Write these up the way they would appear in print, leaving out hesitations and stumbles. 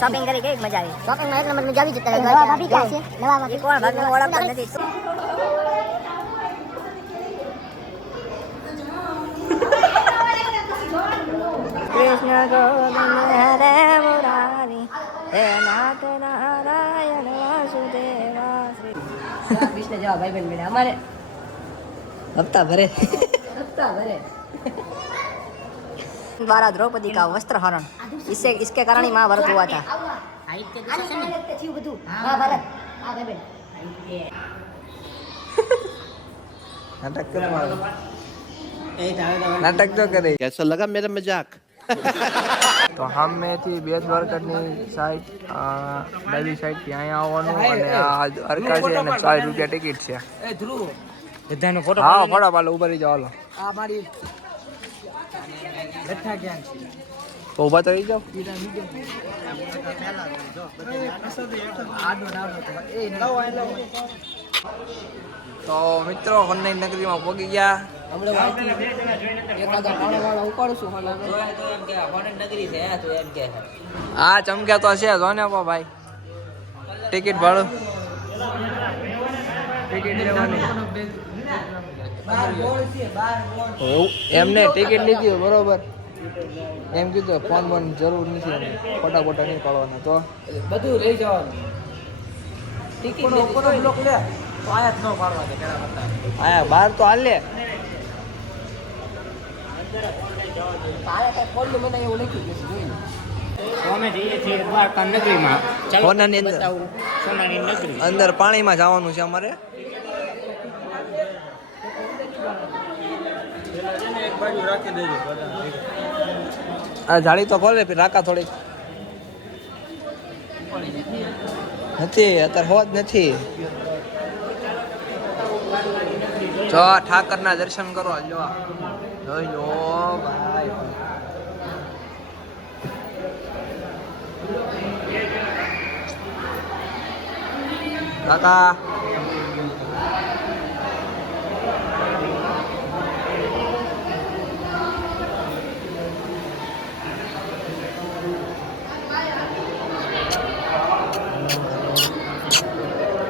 Shopping કરી કેવી મજા આવી? શોપિંગ માં એક નંબર મજા આવી જતા રહ્યા. ભાભી ક્યાં છે? નવા ભાભી કોણ ભાભી ઓળખતો નથી. કૃષ્ણ ગોવિંદ હરે મુરારી હે નાથ નારાયણ વાસુદેવા શ્રી કૃષ્ણ જેવા ભાઈ બહેન મળ્યા અમારે હપ્તા ભરે द्वारा द्रौपदी का वस्त्र हरण इसके कारण ही महाभारत हुआ था. नाटक तो करे. कैसा लगा मेरा मजाक? તો સામેથી બે દ્વારકાની સાઈડ ડાબી સાઈડ થી અહીંયા આવવાનું અને આ દ્વારકા છે અને 40 રૂપિયા ટિકિટ છે. બધાનો ફોટો હા ફોટો પાડો ઉભા રહી જાવ હાલો. આ મારી બેઠા ક્યાં છે તો ઉભા તો રહી જાવ. તો મિત્રો કન્નઈ નગરીમાં પહોંચી ગયા. હા ચમક્યા તો છે જો ને ભાઈ ટિકિટ ભાડું ટિકિટ લેવાની એમને ટિકિટ લીધી બરોબર એમ કીધું ફોન બોન જરૂર નથી ફોટા ફોટા નહીં પાડવાના તો બધું લઈ જવાનું ટિકિટ બ્લોક લે તો આયા જ ન પાડવા દે પેલા બતા આયા બહાર તો હાલ લે આયા કઈ ખોલ્યું મને એવું લખ્યું છે જોઈ અમે જઈએ છીએ દ્વારકા નગરીમાં સોનાની અંદર સોનાની નગરી અંદર પાણીમાં જવાનું છે અમારે. આ જાળી તો ખોલે રાખા થોડીક નથી અત્યારે હોત નથી. જો ઠાકરના દર્શન કરો જો જોઈ લો ભાઈ કાકા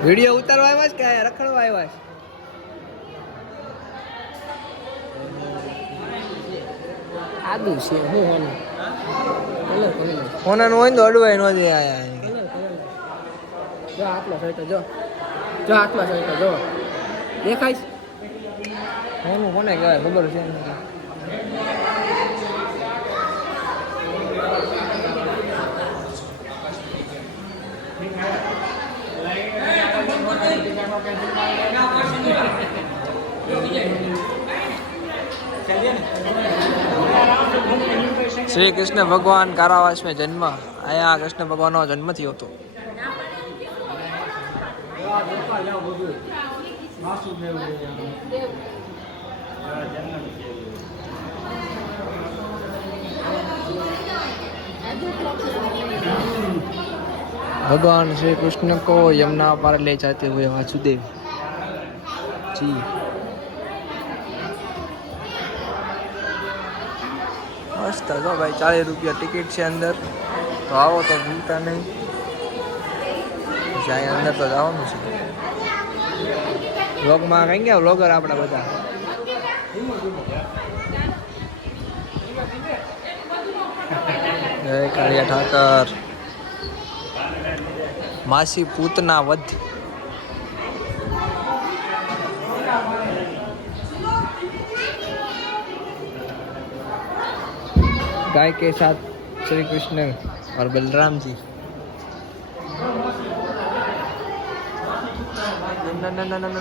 વિડીયો ઉતારવા આવ્યા છે કે રખડવા આવ્યા છે? આદુ છે હું હોનાનું હોય ને તો અડવાય નો દે આયા જો આટલો સહિત જો આટલો સહિત જો દેખાય હોનું કોને કહેવાય ખબર છે? શ્રી કૃષ્ણ ભગવાન કારાવાસ में जन्म आया. कृष्ण भगवान નો જન્મ થયો હતો. भगवान श्री कृष्ण को यमुना पार ले जाते हुए वासुदेव जी मस्त जो भाई 40 रुपया टिकट છે અંદર તો આવો તો ભૂલતા નહીં. જાય અંદર તો જવાનું છે. વ્લોગમાં કઈ ગયા વ્લોગર આપણા બધા જય કાળિયા ઠાકર માસી પૂતના વધ गाय के साथ श्री कृष्ण और बलराम जी. ना ना ना ना ना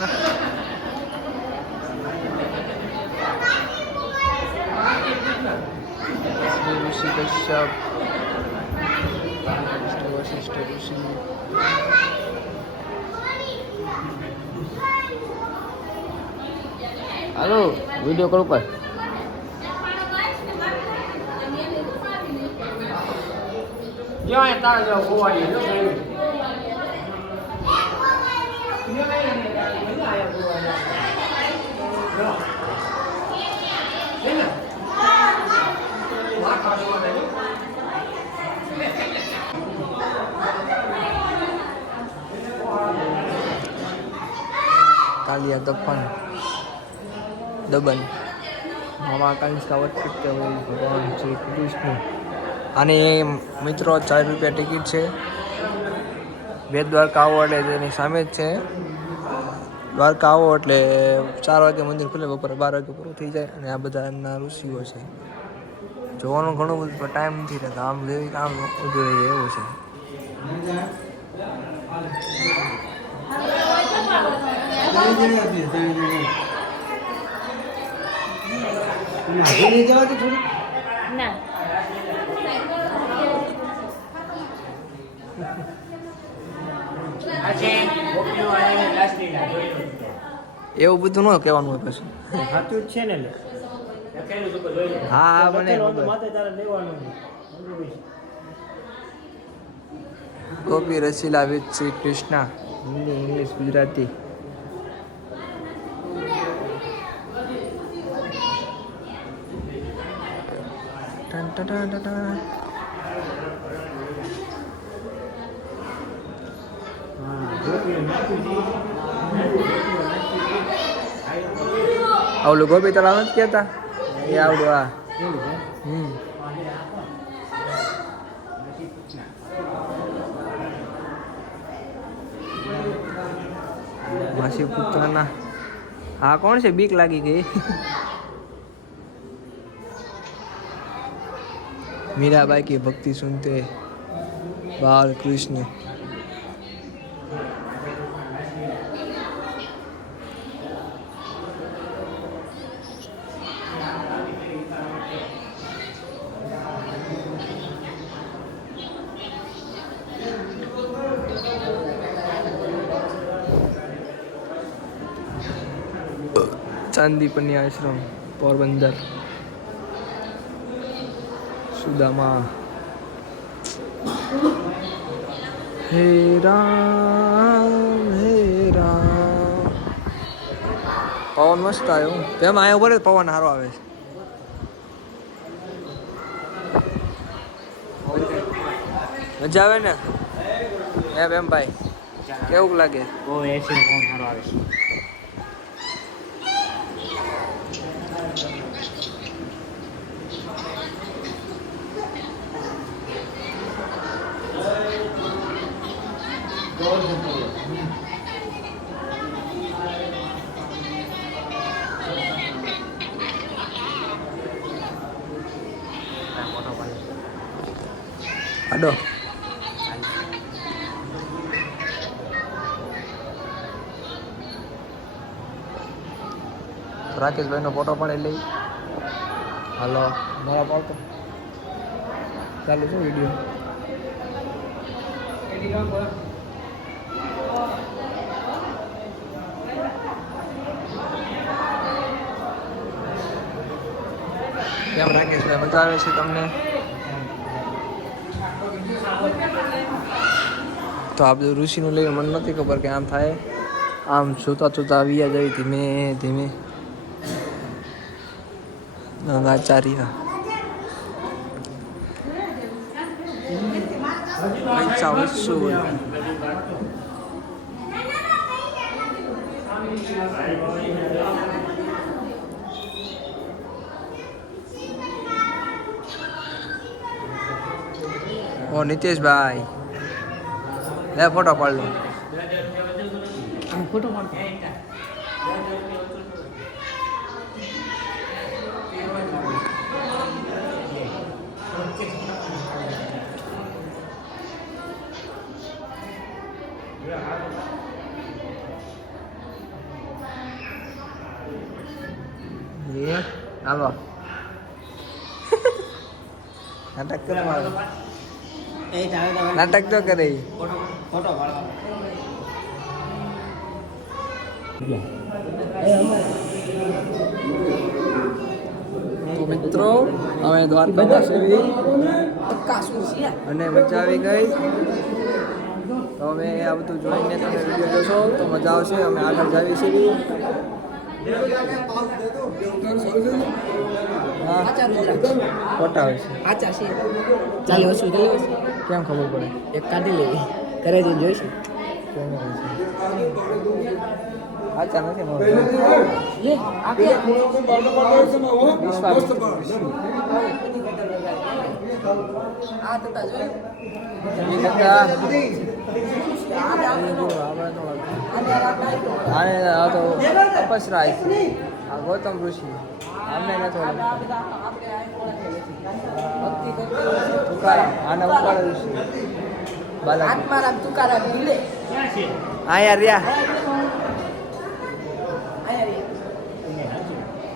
श्री ऋषि कश्यप वशिष्ठ ऋषि हेलो वीडियो करो पर જો એ તાર જો ગોવાળી જો આલિયા દબન મામા કાલિસ્કા વચ્ચે ભગવાન શ્રી કૃષ્ણ. અને મિત્રો 4 રૂપિયા ટિકિટ છે. બેટ દ્વારકા આવો એટલે તેની સામે જ છે. દ્વારકા આવો એટલે 4 વાગે મંદિર ખુલે, બપોરે 12 વાગે પૂરું થઈ જાય. અને આ બધા એમના ઋષિઓ છે. જોવાનું ઘણું બધું પણ ટાઈમ નથી રહેતો. આમ જેવી કામ ઊભું રહી જાય એવું છે. એવું બધું ન કહેવાનું હોય પછી. સાચું જ છે ને લે. હા મને માથે તારે લેવાનું. ગોપી રસીલા વિથ શ્રી કૃષ્ણ. હિન્દી, ઇંગ્લિશ, ગુજરાતી. ટન ટન ટન ટન. આવલું ગોપી તળાવ નથી કહેતા એ આવડું આ. માસી પુત્રના. હા કોણ છે? બીક લાગી ગઈ. मीराबाई की भक्ति सुनते बाल कृष्ण. चांदीपनी आश्रम पोरबंदर. सुदामा. हे राम पवन मस्त आयो. तेम आया ઉપર પવન સારો આવે છે. મજા આવે ને એમ ભાઈ? કેવું લાગે? ઓ એસી પવન સારો આવે છે. આડો રાકેશભાઈનો ફોટો પાડી લઈ. હાલો મારા પાડતો ચાલુ છે વિડીયો. કેમ રાકેશભાઈ મજા આવે છે તમને? તો આ બધું ઋષિનું લઈને મને નથી ખબર કે આમ થાય. આમ જોતા જોતા આવી જાય ધીમે ધીમે. ગંગાચાર્ય પૈસા વસ્તુ ઓ નીતેશભાઈ લે ફોટો પાડ લો. ફોટો પાડ. હાલો નાટક કરવાનું. નાટક તો કરે. ફોટો પાડ. તો મિત્રો અમે દ્વારકામાં સેવી અને મજા આવી ગઈ. તો અમે આ બધું જોઈને તમે વિડીયો જોશો તો મજા આવશે. અમે આગળ જાવી છીએ. ફોટા આવે છે. આચા છે ચાલે વસ્તુ કેમ કેમ ખબર પડે? એક કાઢી લેવી ઘરે જઈને જોઈશું. આચા નથી મારો આ તો અપસરાય આ ગૌતમ ઋષિ અમને નથી આના ઉપાડ ઋષિ આત્મારામ તુકારામ ભીલે હા યાર રહ્યા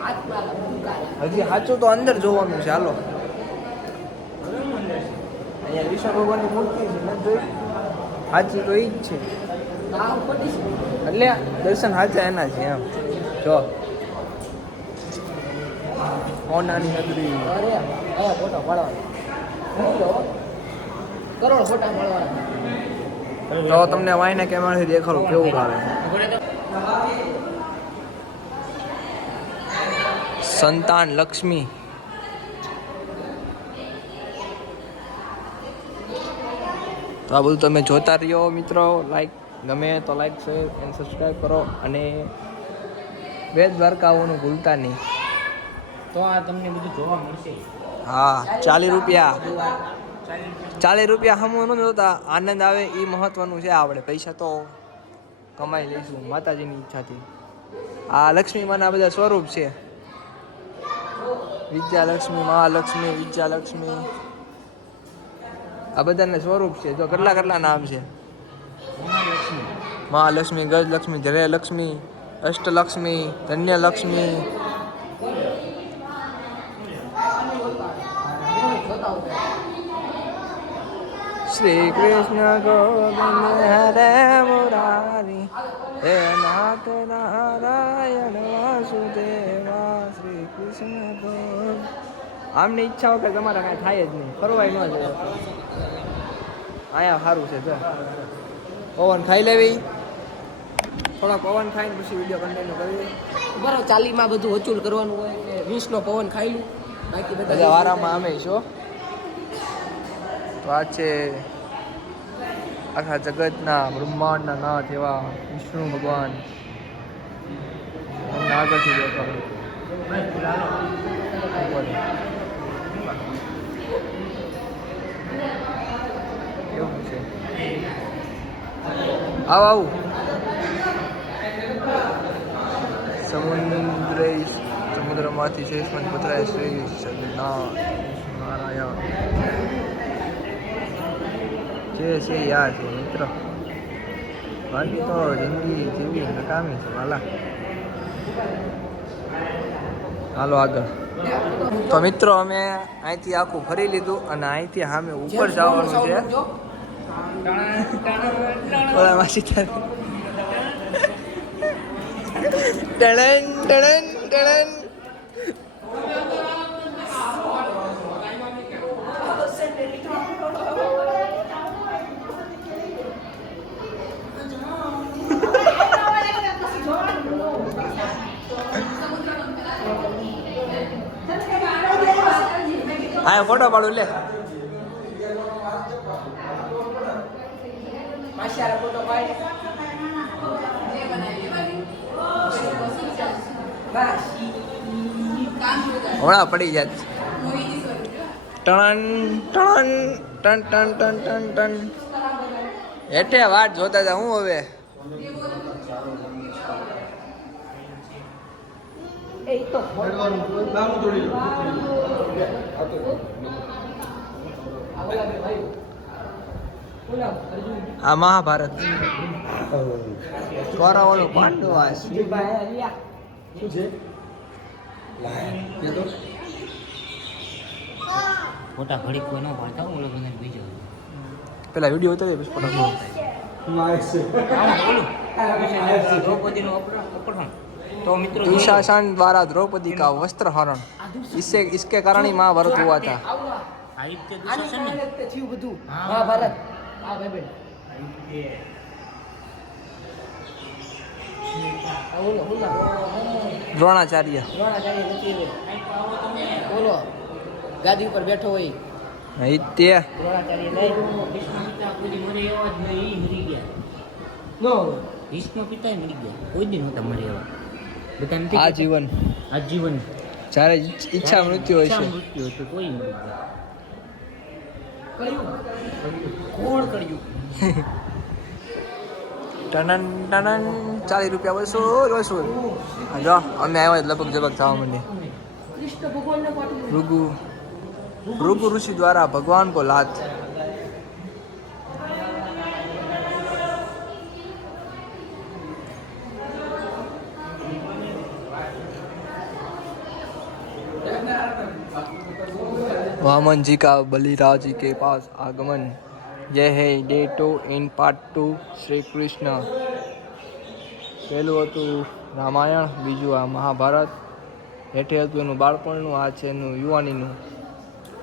આત્મારામ તુકારામ હજી સાચું તો અંદર જોવાનું છે હાલો અહીંયા વિષ્ણુ ભગવાનની મૂર્તિ છે નથી જોઈ સાચી તો એ જ છે એટલે દર્શન સાચા એના છે એમ જો હોનાની નગરી અરે આયા ફોટો પાડવાનો કરોડ ફોટા મળવાના તો તમને વાયને કેમેરાથી દેખાડું કેવું આવે સંતાન લક્ષ્મી તો આ બધું તમે જોતા રહ્યો મિત્રો લાઈક ગમે તો લાઈક શેર અને સબસ્ક્રાઈબ કરો અને બેટ દ્વારકાઓનું ભૂલતા નહીં તો આ તમને બધું જોવા મળશે હા 40 રૂપિયા 40 રૂપિયા હમું ન જોતા આનંદ આવે એ મહત્વનું છે આપણે પૈસા તો કમાઈ લઈશું માતાજીની ઈચ્છાથી આ લક્ષ્મી માના બધા સ્વરૂપ છે વિદ્યાલક્ષ્મી મહાલક્ષ્મી વિદ્યાલક્ષ્મી આ બધાને સ્વરૂપ છે જો કેટલા કેટલા નામ છે મહાલક્ષ્મી ગજલક્ષ્મી જયલક્ષ્મી અષ્ટલક્ષ્મી ધન્યલક્ષ્મી શ્રી કૃષ્ણ ગોવિંદ હરે મુરારી હે નાથ નારાયણ વાસુદેવા શ્રી કૃષ્ણ ગોવિંદ આમની ઈચ્છા વગર તમારે કાંઈ થાય જ નહીં ફરવાય ન જાય અહીંયા સારું છે જો પવન ખાઈ લેવી થોડા પવન ખાઈને પછી વિડીયો કન્ટિન્યુ કરીએ બરાબર 40 માં બધું વચૂલ કરવાનું હોય કે 20 નો પવન ખાઈ લું બાકી બધા વારામાં અમે છો તો આ છે આખા જગતના બ્રહ્માંડના નાથ એવા વિષ્ણુ ભગવાન તમને આગળથી દેખાડું કેવું છે આવું સમુદ્રમાંથી શેષમંત પુત્રાય શ્રી નારાયણ જે છે યાદ છે મિત્ર બાકી તો જિંદગી જેવી નકામી છે વાલા હાલો આગળ તો મિત્રો અમે અહીંથી આખું ફરી લીધું અને અહીંથી સામે ઉપર જવાનું છે ઓલા માસી ટણન ટણન ટણન હા ફોટો પાડું લે ફોટો પાડી હમણાં પડી જાત ટણ ટણ ટન ટન ટન ટન ટન હેઠે વાટ જોતા હતા હું હવે આ મહાભારત કૌરવોનું પાંડવા શું છે ફોટા ઘડી કોઈ ન પાડતા ઓલો બંને બીજો પેલા વિડીયો ઉતારે પછી ફોટા દ્રૌપદીનું અપહરણ તો મિત્રો दुशासन द्वारा द्रौपदी का वस्त्र हरण इसके कारण ही महाभारत हुआ था સાહિત્ય દુશાસન ને થયું બધું મહાભારત આ ભાઈ દ્રોણાચાર્ય બોલો ગાદી ઉપર બેઠો હોય તે દ્રોણાચાર્ય નહીં નો ભીષ્મ પિતા મરી ગયા, કોઈ દી નહોતા મરી એવા બધા નથી આ જીવન આજીવન જ્યારે ઈચ્છા મૃત્યુ હોય છે મૃત્યુ હતું કોઈ મરી ગયા. કોણ કર્યું ટનન ટનન 40 રૂપિયા વસૂલ વસૂલ. હા જો અમે આવ્યા લગભગ જબક થવા માંડી. કૃષ્ણ ભગવાનને પાઠવી ભૃગુ ઋષિ દ્વારા ભગવાન को लात. वामन जी का बलिराज जी के पास आगमन. यह है day 2 in part 2 Shri Krishna. પહેલું હતું રામાયણ, બીજું આ મહાભારત. હેઠે હતું એનું બાળપણનું, આ છે એનું યુવાનીનું.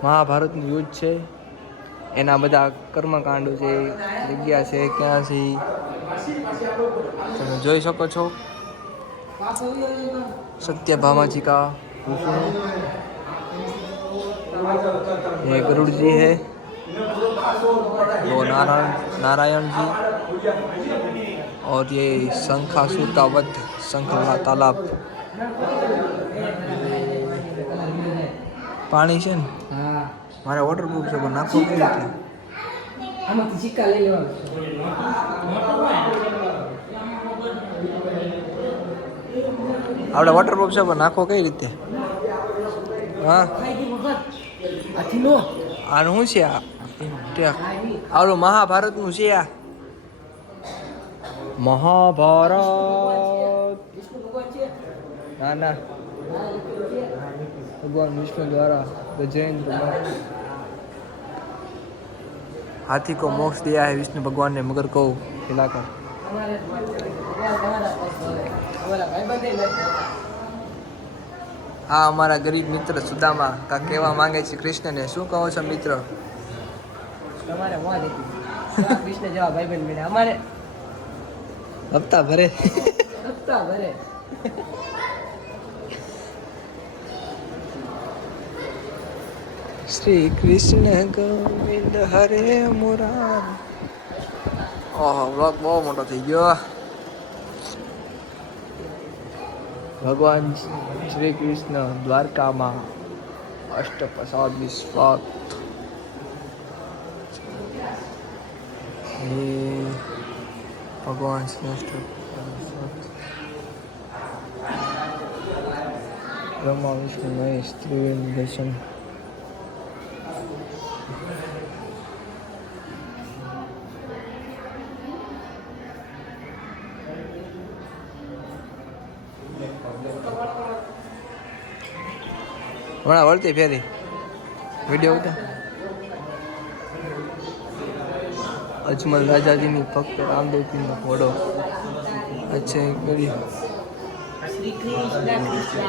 મહાભારતનું યુદ્ધ છે, એના બધા કર્મકાંડો છે, જગ્યા છે ક્યાં છે તમે જોઈ શકો છો. सत्यभामाजी का कुसुम, ये गरुड़ जी है, वो नारायण जी, और ये शंखासुर का वध, शंखला तालाब. પાણી છે ને હા મારે વોટરપ્રૂફ છે પણ નાખો કેવી રીતે? આમાંથી સિક્કા લઈ લેવાનો આપણે વોટરપ્રૂફ છે પણ નાખો કઈ રીતે? હા આથી નો આનું શું છે આ? ત્યાં આવડું મહાભારતનું છે આ. મહાભારત વિષ્ણુ ભગવાન છે ના ના भगवान विष्णु द्वारा गजेंद्र हाथी को मोक्ष दिया है विष्णु भगवान ने मगर को खिलाकर. અમારે અમારા ભાઈબંધે નથી આ અમારા ગરીબ મિત્ર સુદામા કા કહેવા માંગે છે કૃષ્ણને. શું કહો છો મિત્ર? તમારે મોજ હતી કૃષ્ણ જેવા ભાઈબંધ મળ્યા અમારે હપ્તા ભરે હપ્તા ભરે. श्री कृष्ण गोविंद हरे मुरारी. ओह व्लॉग બહુ મોટો થઈ ગયો. ભગવાન શ્રી કૃષ્ણ દ્વારકામાં અષ્ટપ્રસાદ વિશ્વાસ. એ ભગવાન શ્રી અષ્ટપ્રસાદ બ્રહ્મા વિષ્ણુ મહેશ ત્રિવેણી દર્શન. હમણાં વળતી ફેરી વિડીયો ઉતાર. અજમલ રાજાજીની ભક્ત રામદેવજીનો ઘોડો અચ્છા કરી શ્રી કૃષ્ણ કૃષ્ણ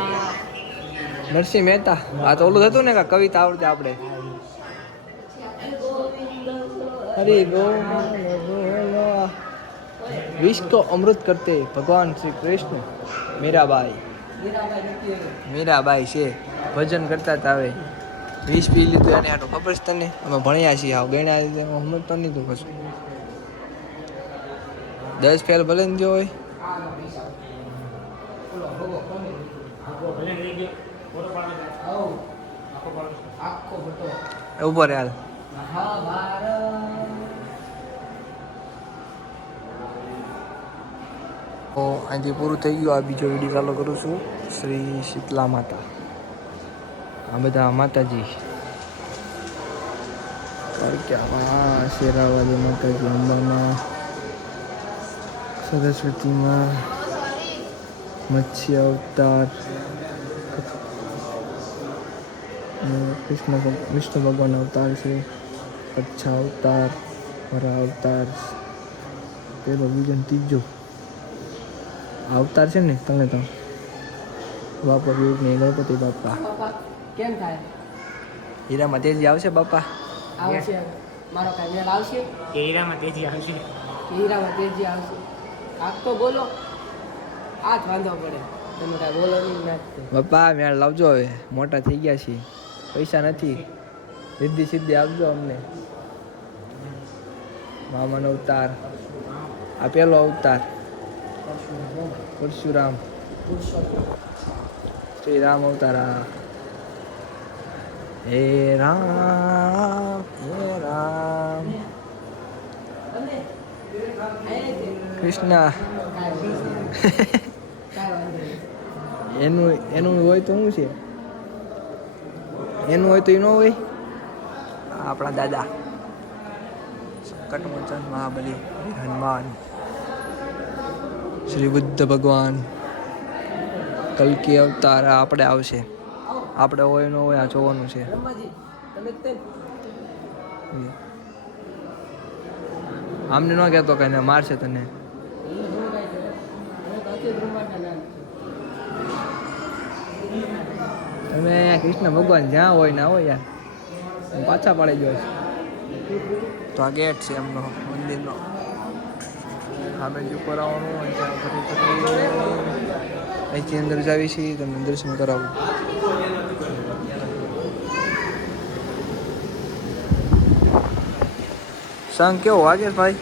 નરસિંહ મહેતા. આ તો ઓલું થતું ને કે કવિતા આવડતે આપણે. હરે ગોવિંદ વિશ્વ को अमृत करते भगवान श्री कृष्ण. मीराबाई મીરાબાઈ છે ભજન કરતા હતા. હવે 20 પી લીધું એને આટલું ખબર છે તને? અમે ભણ્યા છીએ આવ ગણ્યા રીતે સમજતો નહીં તો કશું. 10 ફેલ ભલે ને જો હોય. ઉભો રે હાલ. તો અહીંથી પૂરું થઈ ગયું. આ બીજો વિડીયો ચાલુ કરું છું. શ્રી શીતલા માતા, આ બધા માતાજી દ્વારકામાં, શેરાવાલી માતાજી, અંબામાં, સરસ્વતીમાં, મત્સ્ય અવતાર, કૃષ્ણ વિષ્ણુ ભગવાન અવતાર છે, કચ્છા અવતાર, વરા અવતાર, પેલો બીજો ને ત્રીજો અવતાર છે ને તમે તો બાપા ને ગણપતિ બાપા. કેમ થાય હીરામાં તેજી આવશે બાપા. આવશે મારો કાંઈ મેળ આવશે કે હીરામાં તેજી આવશે? હીરામાં તેજી આવશે. આજ તો બોલો, આજ વાંધો પડે. તમે કાંઈ બોલો નહીં નાખતો. બાપા મેળ લાવજો. હવે મોટા થઈ ગયા છીએ, પૈસા નથી, રિદ્ધિ સિદ્ધિ આપજો અમને. મામાનો અવતાર આ પેલો અવતાર પરશુરામ શ્રી રામ અવતાર આ હે રામ કૃષ્ણ એનું હોય તો શું છે એનું હોય તો એ ન હોય આપણા દાદા સંકટમોચન મહાબલી હનુમાન શ્રી બુદ્ધ ભગવાન કલ્કી અવતાર આપણે આવશે આપણે હોય ન હોય આ જોવાનું છે આમને ન કહેતો કે એને મારશે તને તમે કૃષ્ણ ભગવાન જ્યાં હોય ના હોય યાર પાછા પાડી ગયો તો આ ગેટ છે એમનો મંદિરનો સામે જ ઉપર આવવાનું હોય ત્યાં અહીંથી અંદર જાવી છીએ તમને દર્શન કરાવું સંગ કેવો વાગે ભાઈ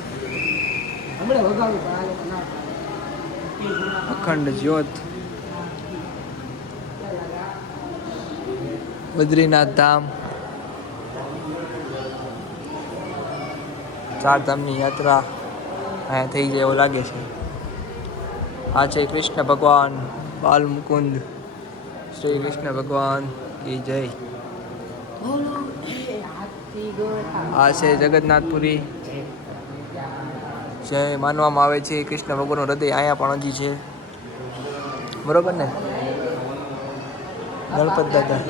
અખંડ જ્યોત બદ્રીનાથ ધામ ચારધામની યાત્રા અહીંયા થઈ જાય એવું લાગે છે આ છે કૃષ્ણ ભગવાન બાલ મુકુંદ શ્રી કૃષ્ણ ભગવાન કી જય આ છે જગન્નાથપુરી જે માનવામાં આવે છે કૃષ્ણ ભગવાનનું હૃદય અહીંયા પણ હજી છે બરોબર ને ગણપત દાદા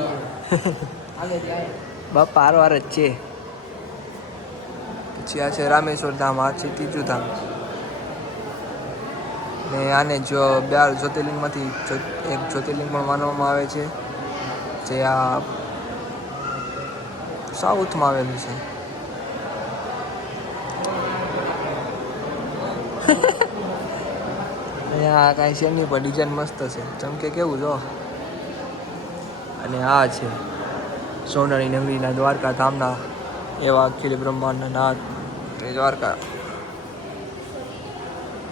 બાપા હારવાર જ છે પછી આ છે રામેશ્વર ધામ આ છે ત્રીજું ધામ ને આને જો 12 જ્યોતિર્લિંગમાંથી એક જ્યોતિર્લિંગ પણ માનવામાં આવે છે જે આ સાઉથમાં આવેલું છે અહીંયા કાંઈ છે નહીં પણ ડિઝાઇન મસ્ત છે ચમકે કેવું જો અને આ છે સોનાની નગરીના દ્વારકા ધામના એવા અખિલ બ્રહ્માંડના નાથ એ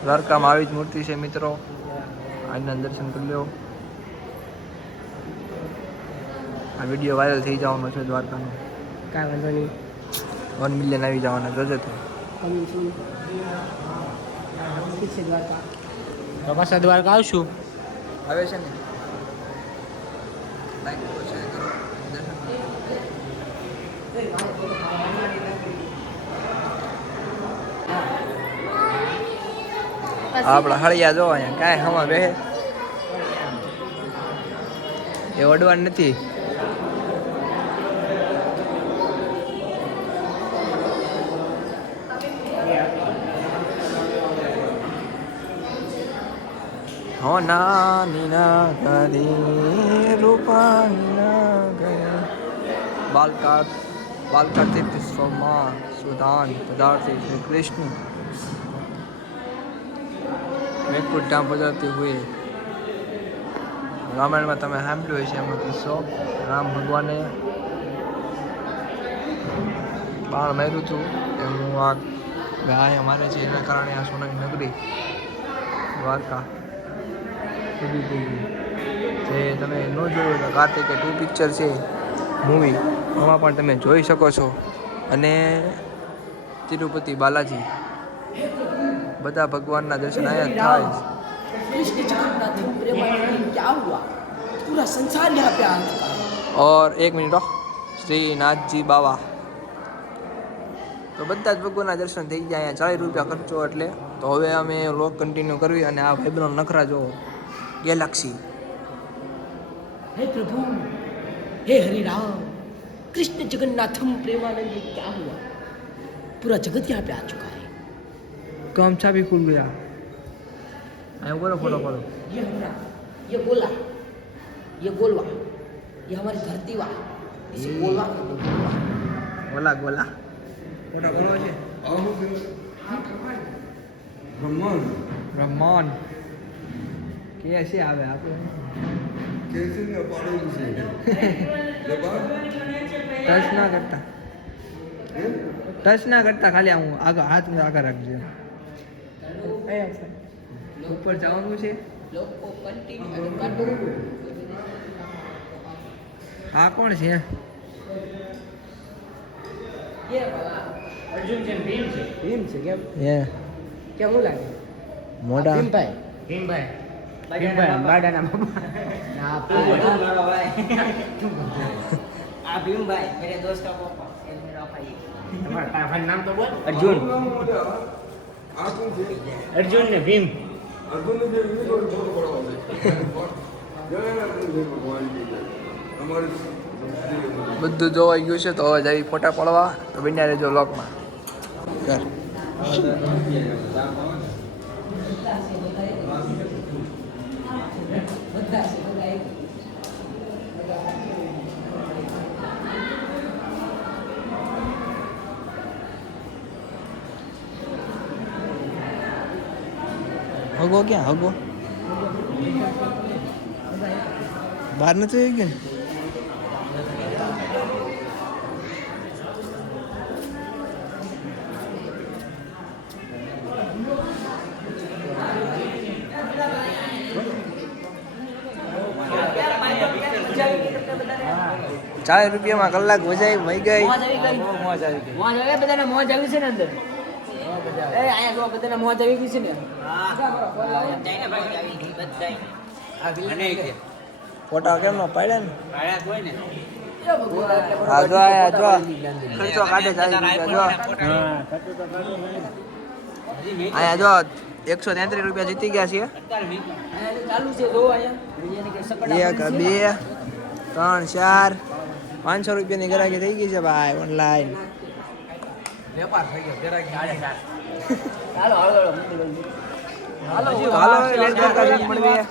દ્વારકામાં આવી જ મૂર્તિ છે મિત્રો આજના દર્શન કરી લો આ વિડીયો વાયરલ થઈ જવાનો છે દ્વારકાનો કાંઈ વાંધો નહીં 1 મિલિયન આવી જવાના જોજે તો પાછા દ્વારકા આવશું આવે છે ને લાઈક કરો શેર કરો આપણા હળિયા જો અહીંયા કાંઈ હમા બેહે એ વડવાનું નથી હો નાની ના ગરી રૂપાની ના ગયા બાલકા તીર્થ સ્વમાં સુધાન પદાર્થી શ્રી કૃષ્ણ મેકુટ ધામ પધારતી હોય રામાયણમાં તમે સાંભળ્યું હોય છે એમનો કિસ્સો રામ ભગવાને બાણ માર્યું હતું એમનું આ ગાય અમારે છે એના કારણે આ સોનાની નગરી દ્વારકા ડૂબી ગઈ જે તમે ન જોયું તો કાર્તિકે 2 પિક્ચર છે મૂવી એમાં પણ તમે જોઈ શકો છો અને તિરુપતિ બાલાજી બધા ભગવાનના દર્શન અહીંયા થાય कृष्ण जगन्नाथ प्रेमानंद क्या हुआ पूरा संसार यहाँ पे आ चुका है और 1 मिनट શ્રી નાથજી બાવા તો બધા જ ભગવાનના દર્શન થઈ ગયા અહીંયા 40 રૂપિયા ખર્ચો એટલે તો હવે અમે વ્લોગ કન્ટિન્યુ કરવી અને આ ભાઈબંધનો નખરા જો ગેલેક્સી हे प्रभु हे हरि राम कृष्ण जगन्नाथम प्रेमानंद क्या हुआ पूरा जगत यहाँ पे आ चुका है गमछा भी खुल गया आया बोलो फोटो फोटो ये हमारा ये गोला ये गोलवा ये हमारी धरती वा इसे गोलवा कहते हैं, गोला गोला फोटो बोलो છે બ્રહ્માંડ કેસે આવે આપણે ટચ ના કરતા ખાલી હું આગળ હાથ આગળ રાખજો અહીંયા છે ઉપર જવાનું છે. લોકો કન્ટિન્યુ કાઢું આ કોણ છે? અર્જુન છે ભીમ છે કેમ હે કેમ હું લાગે મોટા ભીમભાઈ બાડાના બાપા ના આ ભીમભાઈ મેરે દોસ્ત કા પાપા એ મેરા ભાઈ તમારા ભાઈ નામ તો બોલ અર્જુન ને ભીમ બધું જોવાઈ ગયું છે તો હવે જઈ ફોટા પડવા તો બન્યા રહેજો લોકમાં. હગો ક્યાં હગો બહાર નથી આવી ગયો ને? ₹40 કલાક વજાઈ મઈ ગઈ. મોજ આવે બધાને મોજ આવી છે ને અંદર એ આયા જો બધાને મોજ આવી ગઈ છે ને ફોટા કેમ નો પાડ્યા ને? હા જો આયા જો ખર્ચો કાઢે ₹40 જો આયા જો ₹133 જીતી ગયા છે. ચાલુ છે જો આયા 1 2 3 4 ₹500 ની ગરાકી થઈ ગઈ છે ભાઈ ઓનલાઈન. વેપાર થઈ ગયો ગરાકી હાલો હાલો હાલો લેટ કરતા જેમ મળીએ.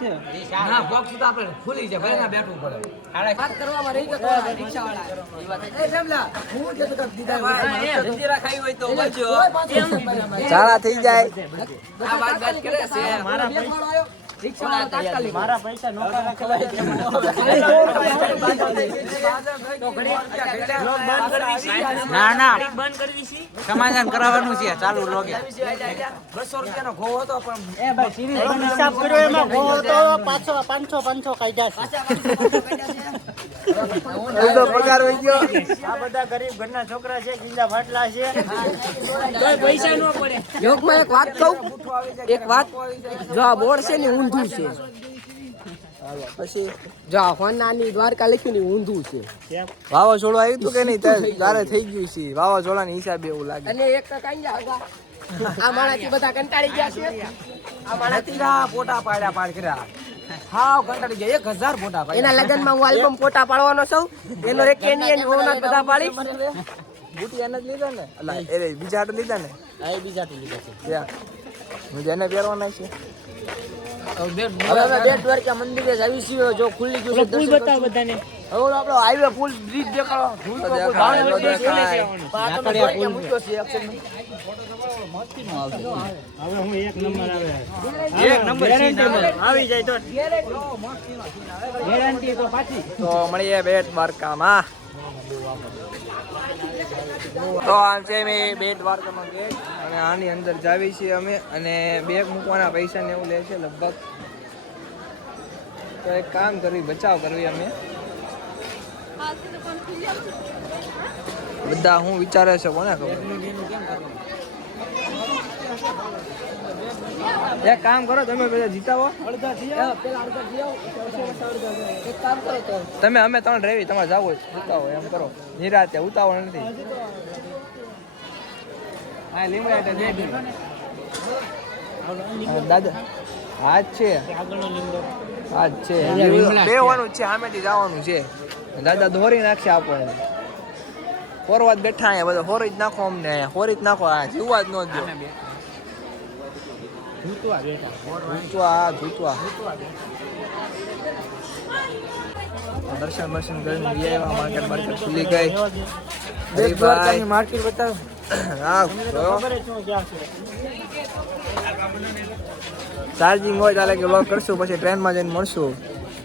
ના બોક્સ તો આપણે ખુલી છે ભાઈ ના બેઠવું પડે વાત કરવામાં રહી ગયો રિક્ષા વાળા એ જમલા હું કે તો દીધા જંજીરા ખાઈ હોય તો બચો ચાલા થઈ જાય. આ વાત કરે છે મારા પૈસા રિક્ષા વાળા તાત્કાલિક મારા પૈસા નોકા રાખવાય ના ના બંધ કરી દીધી સમાધાન કરાવવાનું છે ચાલુ લોગે ₹200 નો ઘોવો હતો પણ એ ભાઈ સિરીઝ હિસાબ કર્યો એમાં ઘોવો હતો 500 કાઢ્યા છે તો પગાર હોય ગયો. આ બધા ગરીબ ઘરના છોકરા છે ગીંજા ફાટલા છે પૈસા નો પડે યોગમાં એક વાત કહું એક વાત જો આ બોર્ડ છે ને ઊંધું છે પછી જો આ હોનાની દ્વારકા લખ્યું ને ઊંધું છે વાવાઝોડું આવ્યું હતું કે નહીં? તારે થઈ ગયું છે વાવાઝોડાના હિસાબે એવું લાગે. અને એક તો કઈ આગા આ માણાથી બધા કંટાળી ગયા છે આ માણાથી ફોટા પાડ કર્યા હાવ કંટાળી ગયા 1000 ફોટા પાડ્યા એના લગનમાં હું આલ્બમ ફોટા પાડવાનો છું એનો એક કેનિયન ઓના બધા પાડી બુટી એને જ લીધા ને? અલા એ બીજા હાટુ લીધા ને? આ બીજા થી લીધા છે ત્યાં હું જેને પહેરવાના છે હવે બેટ દ્વારકા મંદિરે આવી છીએ જો ખુલ્લી ગયું છે પુલ બતાવ બધાને હવે આપણો હાઈવે પુલ બ્રિજ દેખાડો પુલ તો કોઈ ભાવનગર છે પાટણ મૂક્યો છે એક્શન હવે હું એક નંબર આવે એક નંબર આવી જાય તો ગેરંટી તો પાછી તો મળીએ બેટ દ્વારકામાં. તો આ છે મેં બેટ દ્વારકામાં બેગ અને આની અંદર જાવી છીએ અમે અને બેગ મૂકવાના પૈસા ને એવું લે છે લગભગ. તો એક કામ કરવી બચાવ કરવી અમે બધા હું વિચારે છે કોને ખબર. એક કામ કરો તમે બધા જીતાવો એક કામ કરો તો તમે અમે 3 રેવી તમારે જાવ જીતાવો એમ કરો નિરાતે ઉતાવળ નથી. હા લીમડા દાદા હાથ છે હાથ છે બેવાનું છે સામેથી જવાનું છે દાદા દોરી નાખશે આપણને. ફોરવા બેઠા અહીંયા બધા ફોરી જ નાખો અમને અહીંયા ફોરી જ નાખો આ જીવવા જ ન દો. દર્શન બર્શન કરીને આવ્યા માર્કેટ માર્કેટ ખુલી ગઈ. માર્કેટ બતાવ ચાર્જિંગ હોય ત્યારે કે વ્લોગ કરશું પછી ટ્રેનમાં જઈને મળશું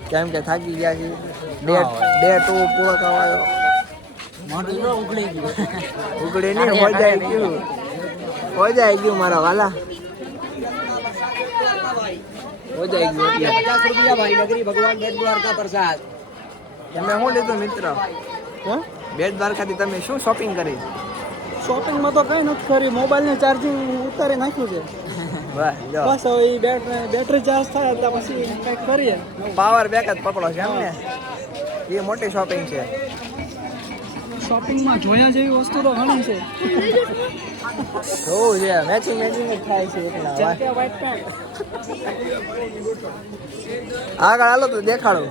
કેમ કે થાકી ગયા છે. ડે 2 પૂરો થવા આવ્યો. ઉગડે નહીં હો જાય ગયું મારા વાલા. ઓજાઈ ગયું એટલે 50 રૂપિયા ભાઈ નગરી ભગવાન બેટ દ્વારકા પ્રસાદ. તમે શું લીધું મિત્ર? બેટ દ્વારકાથી તમે શું શોપિંગ કરી? શોપિંગમાં તો કઈ નથી કરી, મોબાઈલને ચાર્જિંગ ઉતારી નાખ્યું છે. વાહ જો બસ હવે ઈ બેટરી ચાર્જ થાય એટલે પછી કંઈક કરીએ. પાવર બેક જ પકડો છે એમ ને? એ મોટી શોપિંગ છે. શોપિંગમાં જોયા જેવી વસ્તુ તો ઘણી છે. જોવું છે, મેચિંગ જ થાય છે એટલા. જેમ કે વ્હાઈટ પેન્ટ. આગળ હાલો તો દેખાડો.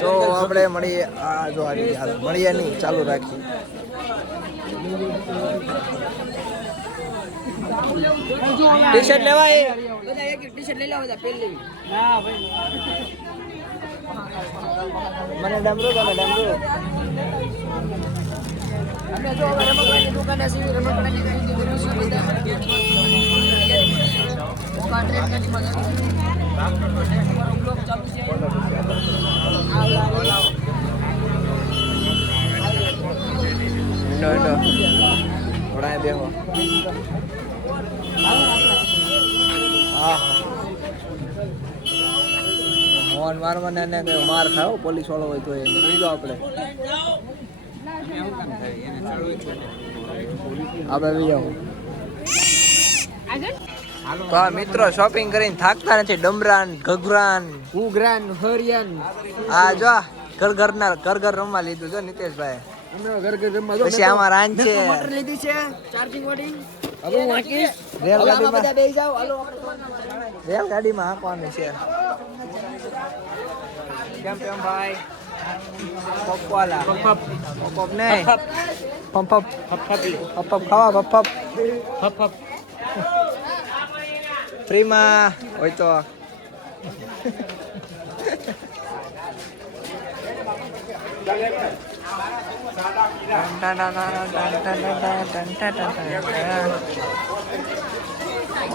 તો આપણે મળીએ. આ જો આવી ગયા, મળીએ નહીં, ચાલુ રાખીએ. ટી-શર્ટ લેવા એ બધા એક ટી-શર્ટ લઈ લાવો બધા પહેલી. ના ભાઈ મને ડમરું ગમે, ડમરું. અમે જો હવે રમકડાની દુકાને છીએ, રમકડાની ખરીદી કરીશું બધા. મોકા ટ્રેન ગાડી માં અમારો બ્લોગ ચાલુ છે. હેડો થોડા બેહો. હા મોહન મારવાને ને કઈ માર ખાઓ પોલીસ વાળો હોય તો એ જોઈ લો આપણે. આપણે બી જાઓ. તો આ મિત્રો શોપિંગ કરીને થાકતા નથી. ડમરાન, ઘઘરાન, ઉઘરાન, હરિયાન. આ જો ઘર ઘર રમવા લીધું જો નિતેશભાઈ. અમે ઘર ઘર રમવા પછી આમાં રાન છે. મોટર લીધી છે ચાર્જિંગ વાળી. હવે હું હાંકીશ. રેલગાડીમાં બધા બેસી જાવ. હાલો રેલગાડીમાં હાંકવાનું છે. કેમ ભાઈ? પપ્પાલા પપ નહીં પપ ખાવા પપ ફ્રીમાં હોય તો.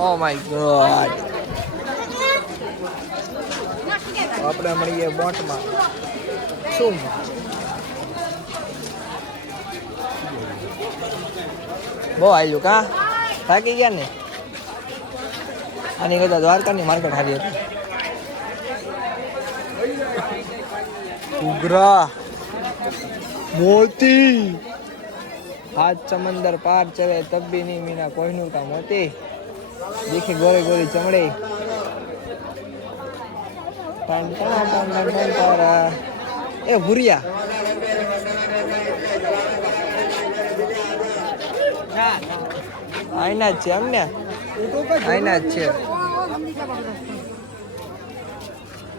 Oh my God. આપણે મળીએ બોટમાં. શું બહુ આવ્યું કા? થાકી ગયા ને? આની કરતા દ્વારકાની માર્કેટ સારી હતી. ઉઘરા મોતી હાથ સમંદર પાર ચલે તબ भी नहीं मीना कोहिनूर का मोती देखी गोरी गोरी चमड़ी टन टन टन टन टन तारा ए भूरिया આઈના જ છે એમને? આઈના જ છે.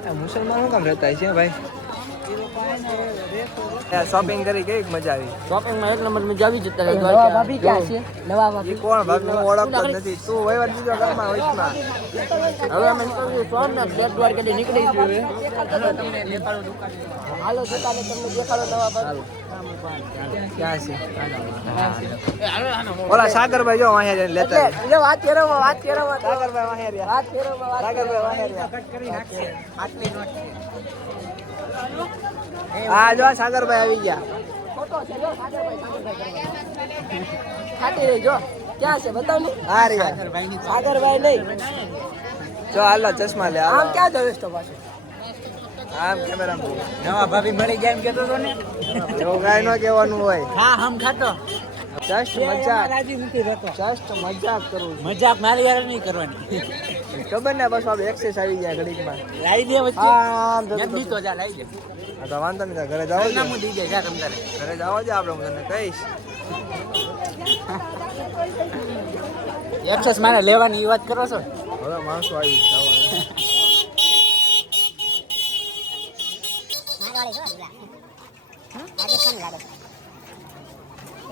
આ મુસલમાન શું કામ રહેતા છે ભાઈ? શોપિંગ કરી કેવી મજા આવી? શોપિંગમાં એક નંબર મજા આવી જતા રહે. નવા ભાભી ક્યાં છે? નવા ભાભી કોણ ભાભી? હું ઓળખતો જ નથી. તું વહીવટ બીજો ઘરમાં વચમાં. હવે અમે નીકળીએ સોમનાથ બેટ દ્વારકાથી નીકળીશું હવે. હાલો તમને દેખાડો દુકાન. હાલો દુકાને તમને દેખાડો નવા ભાભી. ક્યાં છે? ઓલા સાગરભાઈ જો વાહે લેતા એટલે વાત કરો સાગરભાઈ વાહે રહ્યા. વાત કરો સાગરભાઈ વાહે રહ્યા. કટ કરી નાખશે આટલી નોટ. હા જો સાગરભાઈ આવી ગયા. ફોટો છે જો સાગરભાઈ ખાતી રહી જો ક્યાં છે બતાવ ને. હા રહ્યા સાગરભાઈ નહીં જો હાલો ચશ્મા લે. આમ ક્યાં જવેશ તો પાછું આમ કેમેરામાં નવા ભાભી મળી ગયા એમ કેતો તો ને. એવું કાંઈ ન કહેવાનું હોય. હા હમ ખાતો જસ્ટ મજાક. રાજી નથી રહેતો. જસ્ટ મજાક કરું છું. મજાક મારી યાર નહીં કરવાની. ખબર ને બસ આપણે એક્સેસ આવી જાય ઘડીકમાં. લાવી દે વચ્ચે આમ જતું એમ તો જા લાવી દે. હા તો વાંધો નહીં. ઘરે જાઓ છો? નામું દઈ દે જા તમ તારે. ઘરે જાઓ છો આપણે? હું તને કહીશ. એક્સેસ મારે લેવાની વાત કરો છો. હવે માણસો આવી જવાનું.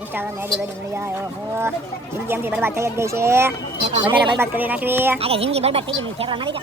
ઇન્સ્ટાગ્રામ એડી બધી મળી જાય. ઓહો જિંદગી આમથી બરબાદ થઈ જ ગઈ છે. વધારે બરબાદ કરી નાખવી. આગળ જિંદગી બરબાદ થઈ ગઈ. ફેરવા મારી જા.